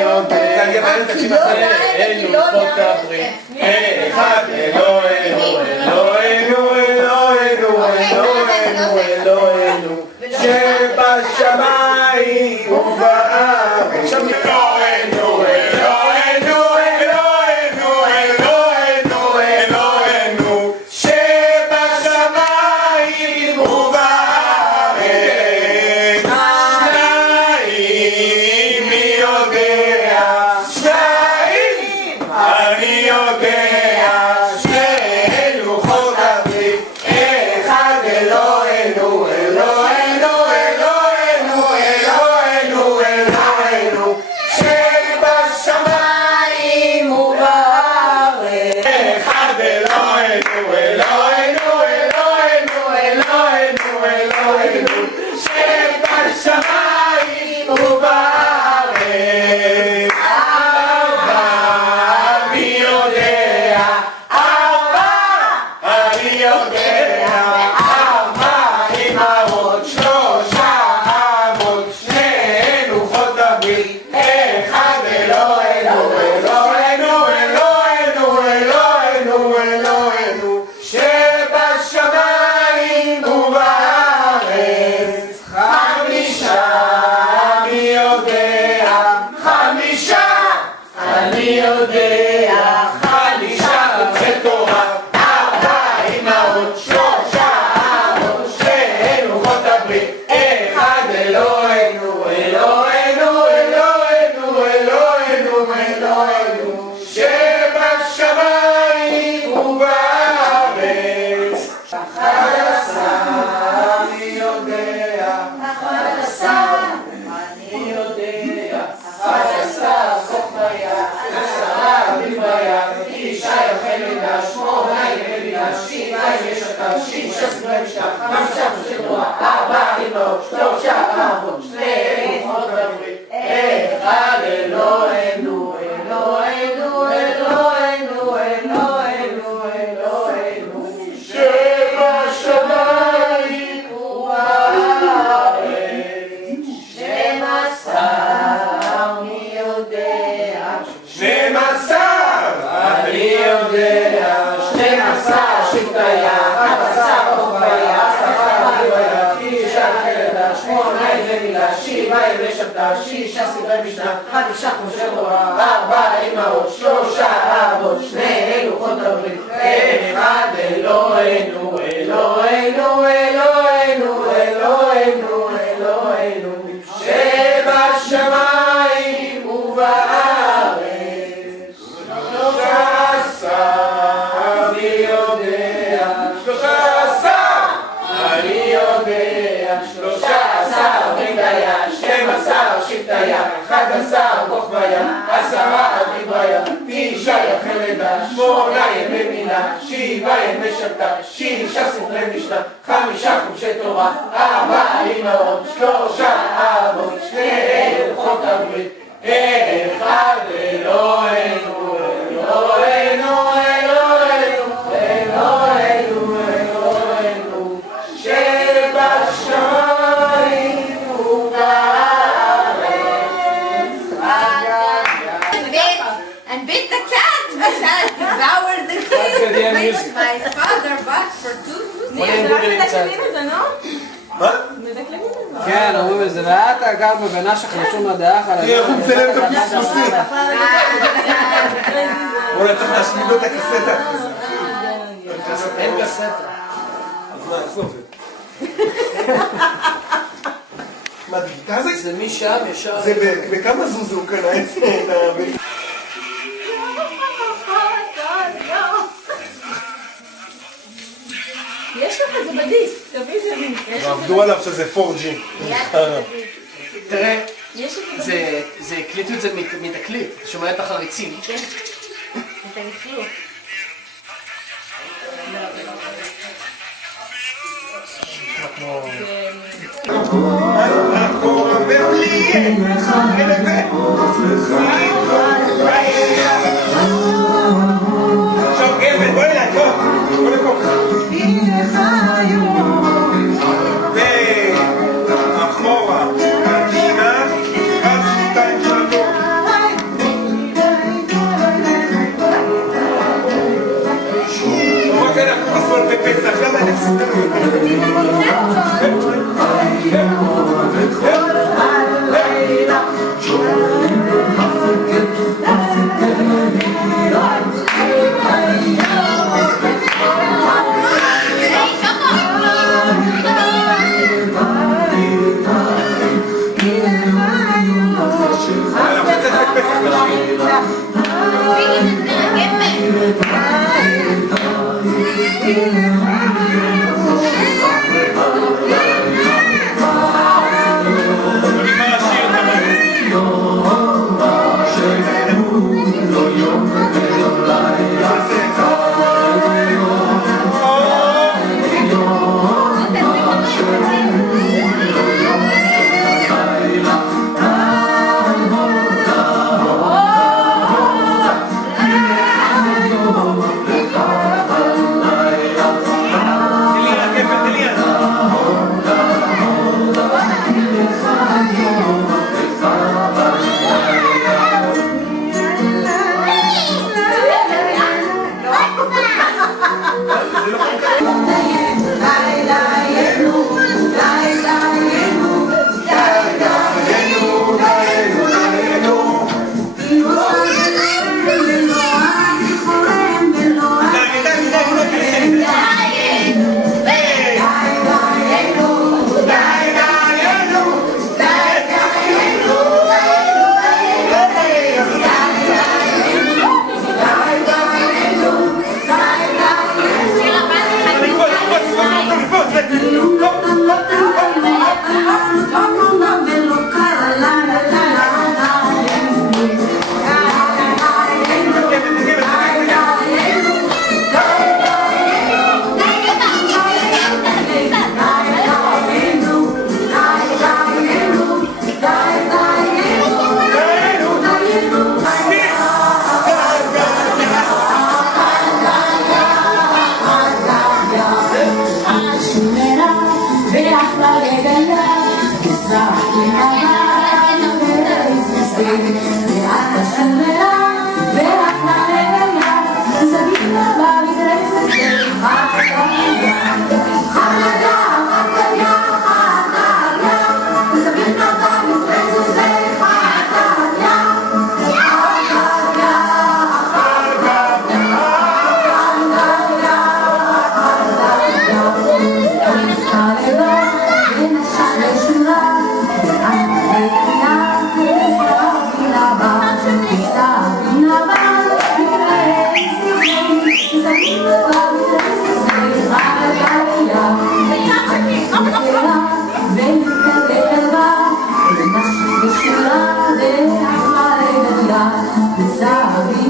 יודע, אלוהינו לוחות הברית, אחד אלוהינו, אלוהינו, אלוהינו, אלוהינו, אלוהינו, שבשמיים ובארץ. אלוהינו, אלוהינו, אלוהינו, אלוהינו, אלוהינו, שבשמיים ובארץ. שניים מי יודע, שניים אני יודע, שני לוחות הברית, אחד אלוהינו, אלוהינו, אלוהינו, אלוהינו, אלוהינו, שבשמיים ובארץ. אחד אלוהינו, אלוהינו, אלוהינו, אלוהינו, אלוהינו, שבשמיים ובארץ. אבא, מי יודע, אבא, אני יודע, ארבע אמהות, שלושה אבות, שני לוחות הברית, אחד אלוהינו, אלוהינו, אלוהינו, אלוהינו, אלוהינו, שבשמיים ובארץ. חמישה, מי יודע, חמישה, אני יודע, חמישה חומשי תורה, ארבע אמהות, שלושה אבות, שני לוחות הברית, אחד אלוהינו, אלוהינו, אלוהינו, אלוהינו, אלוהינו, שבשמיים ובארץ. 11, מי יודע, 11, אני יודע, 11 חוכמיה, 10 בלביה, 9 יחל לידה, 8 יחל לידה, 7 יש עתה, 6 סדרי משנה, 5 חומשי תורה, 4 אמהות, 3 אבות, 2 לוחות הברית, אחד אלוהינו, אלוהינו, אלוהינו, אלוהינו, אלוהינו, שבשמיים ובארץ. 12, מי יודע, 12, אני יודע, 12 שבטיה, 11 חוכמיה, 10 בלביה, 9 חלדה, 8 יבלה, 7 ימי שבתא, 6 סדרי משנה, 5 חומשי תורה, 4 אמהות, 3 אבות, 2 לוחות הברית, אחד אלוהינו, אלוהינו, אלוהינו, אלוהינו, אלוהינו, שבשמיים ובארץ. 13, מי יודע, 13, אני יודע, 13 בלביה, 12 שבטיה, 11 חוכמיה, 10 בלביה, 9 יחל לידה, 8 ימי מינה, 7 ימי שבתא, 6 סדרי משנה, 5 חומשי תורה, 4 אמהות, 3 אבות, 2 לוחות הברית, אחד אלוהינו, אלוהינו, אלוהינו, אלוהינו, אלוהינו, שבשמיים ובארץ. And beat the cat that devoured the kid. Which my father bought for 2 זה רק מדקלמים את זה, לא? מה? מדקלמים את זה. כן, אומרים את זה, ואת אגב בנשך לשון הדעה חלק. תראה איך הוא מצלם את הפספוסים. בואו צריך להשמיד לו את הקסטה. אין קסטה. אז מה, איפה זה? מה, דיגיטל זה? זה משם ישר. זה בכמה זוז הוא קנה את זה? יש לך את זה בדיסק, תביא את זה לי. עבדו עליו שזה 4G. תראה, יש את זה זה הקליטו את זה מתקליט, שומע את החריצים. בדיסק. את הנכלות. עכשיו גפן, בואי אליי, בוא לפה. ואחורה, קדימה, אז 2 3 Sorry.